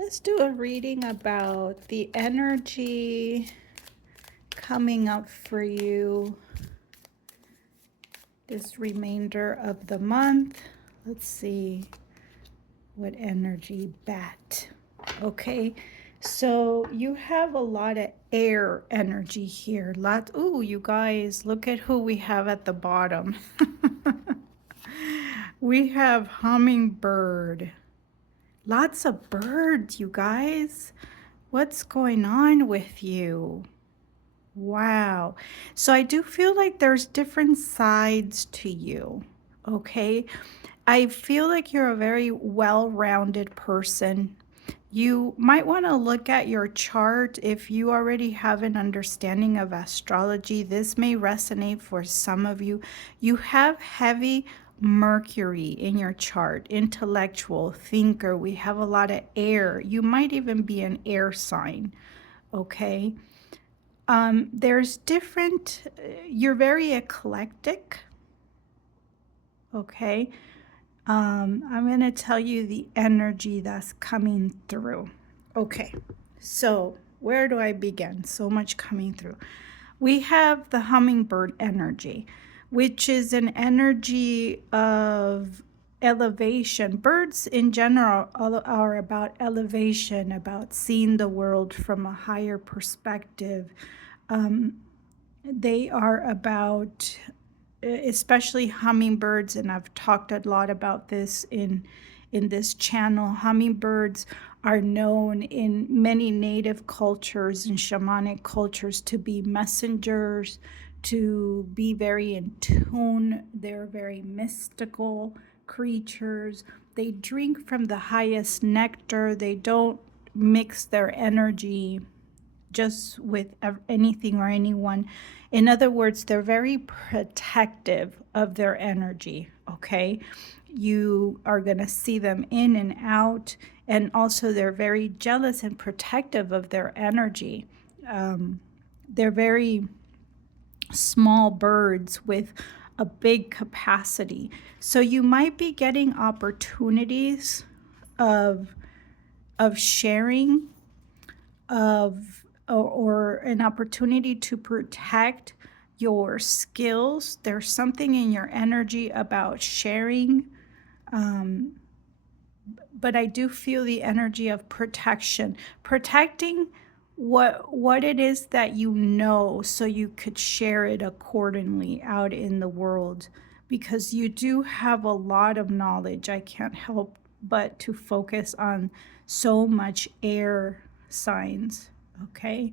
Let's do a reading about the energy coming up for you this remainder of the month. Let's see what energy bat. Okay, so you have a lot of air energy here. Ooh, you guys, look at who we have at the bottom. We have Hummingbird. Lots of birds, you guys. What's going on with you? Wow. So I do feel like there's different sides to you. Okay. I feel like you're a very well-rounded person. You might want to look at your chart if you already have an understanding of astrology. This may resonate for some of you. You have heavy Mercury in your chart, intellectual, thinker. We have a lot of air. You might even be an air sign, okay? There's different, you're very eclectic, okay? I'm going to tell you the energy that's coming through. Okay, so where do I begin? So much coming through. We have the hummingbird energy, which is an energy of elevation. Birds in general are about elevation, about seeing the world from a higher perspective. They are about, especially hummingbirds, and I've talked a lot about this in this channel. Hummingbirds are known in many native cultures and shamanic cultures to be messengers, to be very in tune. They're very mystical creatures. They drink from the highest nectar. They don't mix their energy just with anything or anyone. In other words, they're very protective of their energy, okay? You are going to see them in and out, and also they're very jealous and protective of their energy. They're very small birds with a big capacity. So you might be getting opportunities of sharing, or an opportunity to protect your skills. There's something in your energy about sharing, but I do feel the energy of protection, protecting what it is that you know, so you could share it accordingly out in the world, because you do have a lot of knowledge. I can't help but to focus on so much air signs, okay?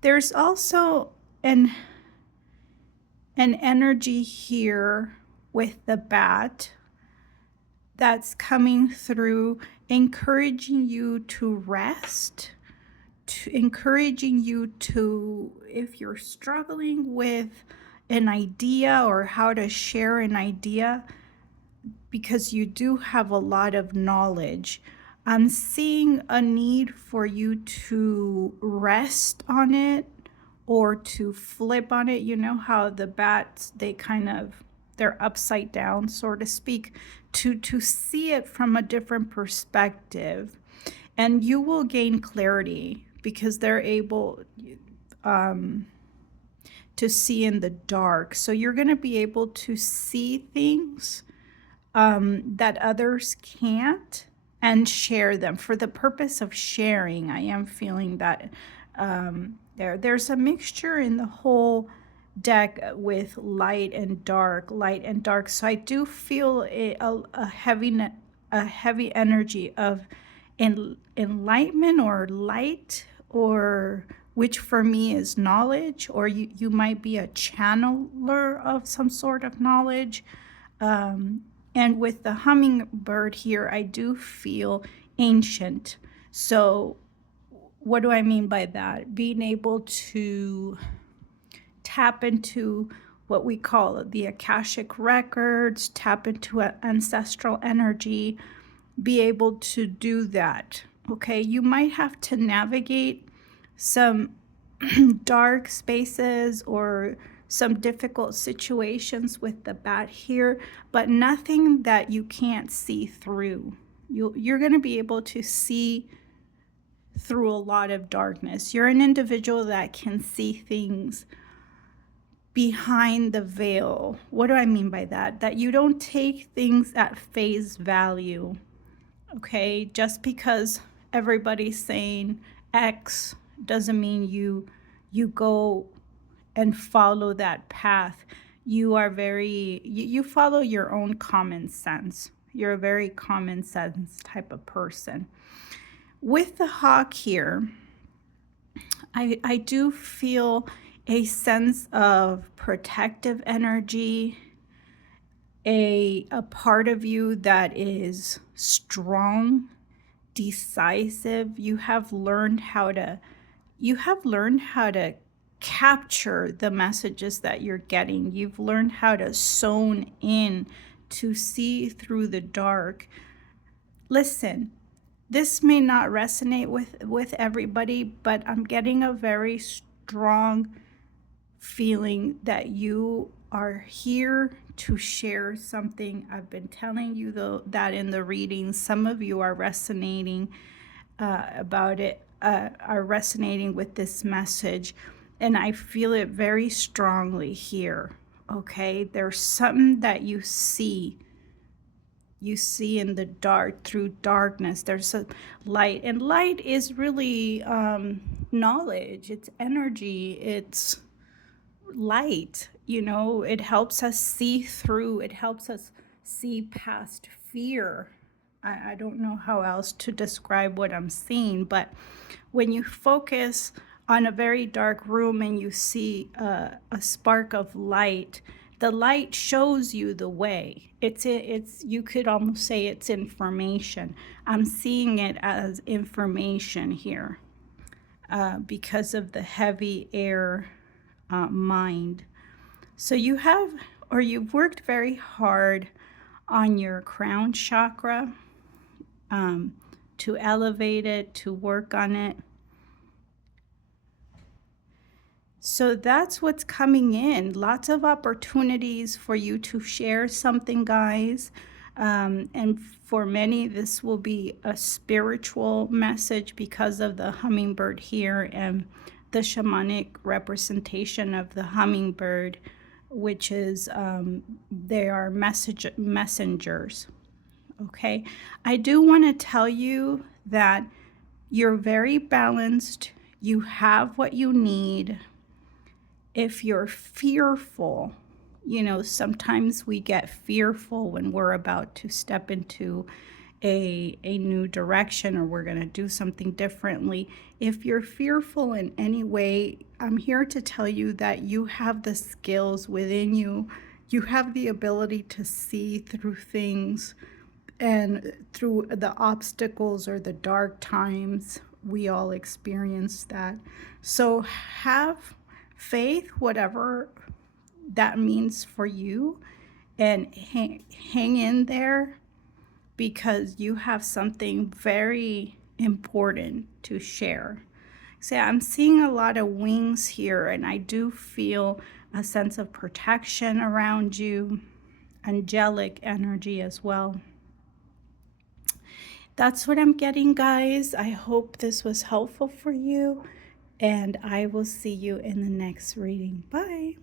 There's also an energy here with the bat that's coming through, encouraging you to rest, encouraging you to, if you're struggling with an idea or how to share an idea, because you do have a lot of knowledge, I'm seeing a need for you to rest on it or to flip on it. You know how the bats, they're upside down, so to speak, to see it from a different perspective. And you will gain clarity because they're able to see in the dark. So you're going to be able to see things that others can't, and share them for the purpose of sharing. I am feeling that there's a mixture in the whole deck with light and dark, light and dark. So I do feel a heavy energy of enlightenment or light, or which for me is knowledge, or you might be a channeler of some sort of knowledge. And with the hummingbird here, I do feel ancient. So what do I mean by that? Being able to tap into what we call the Akashic records, tap into ancestral energy, be able to do that. Okay, you might have to navigate some dark spaces or some difficult situations with the bat here, but nothing that you can't see through, You're going to be able to see through a lot of darkness. You're an individual that can see things behind the veil. What do I mean by that? That you don't take things at face value, okay? Just because everybody's saying X doesn't mean you go and follow that path. You are you follow your own common sense. You're a very common sense type of person. With the hawk here, I do feel a sense of protective energy, a part of you that is strong, decisive. You have learned how to capture the messages that you're getting. You've learned how to zone in, to see through the dark. Listen, this may not resonate with everybody, but I'm getting a very strong feeling that you are here to share something. I've been telling you though that in the readings, some of you are resonating about it, are resonating with this message, and I feel it very strongly here. Okay, there's something that you see in the dark, through darkness. There's a light, and light is really knowledge, it's energy, it's light. It helps us see through, it helps us see past fear. I don't know how else to describe what I'm seeing, but when you focus on a very dark room and you see a spark of light, the light shows you the way. It's you could almost say it's information. I'm seeing it as information here because of the heavy air mind. So you've worked very hard on your crown chakra to elevate it, to work on it. So that's what's coming in. Lots of opportunities for you to share something, guys. And for many, this will be a spiritual message because of the hummingbird here and the shamanic representation of the hummingbird, which is they are messengers. Okay, I do want to tell you that you're very balanced. You have what you need. If you're fearful, sometimes we get fearful when we're about to step into a new direction, or we're going to do something differently. If you're fearful in any way, I'm here to tell you that you have the skills within you. You have the ability to see through things and through the obstacles or the dark times. We all experience that. So have faith, whatever that means for you, and hang in there, because you have something very important to share. So I'm seeing a lot of wings here, and I do feel a sense of protection around you, angelic energy as well. That's what I'm getting, guys. I hope this was helpful for you, and I will see you in the next reading. Bye.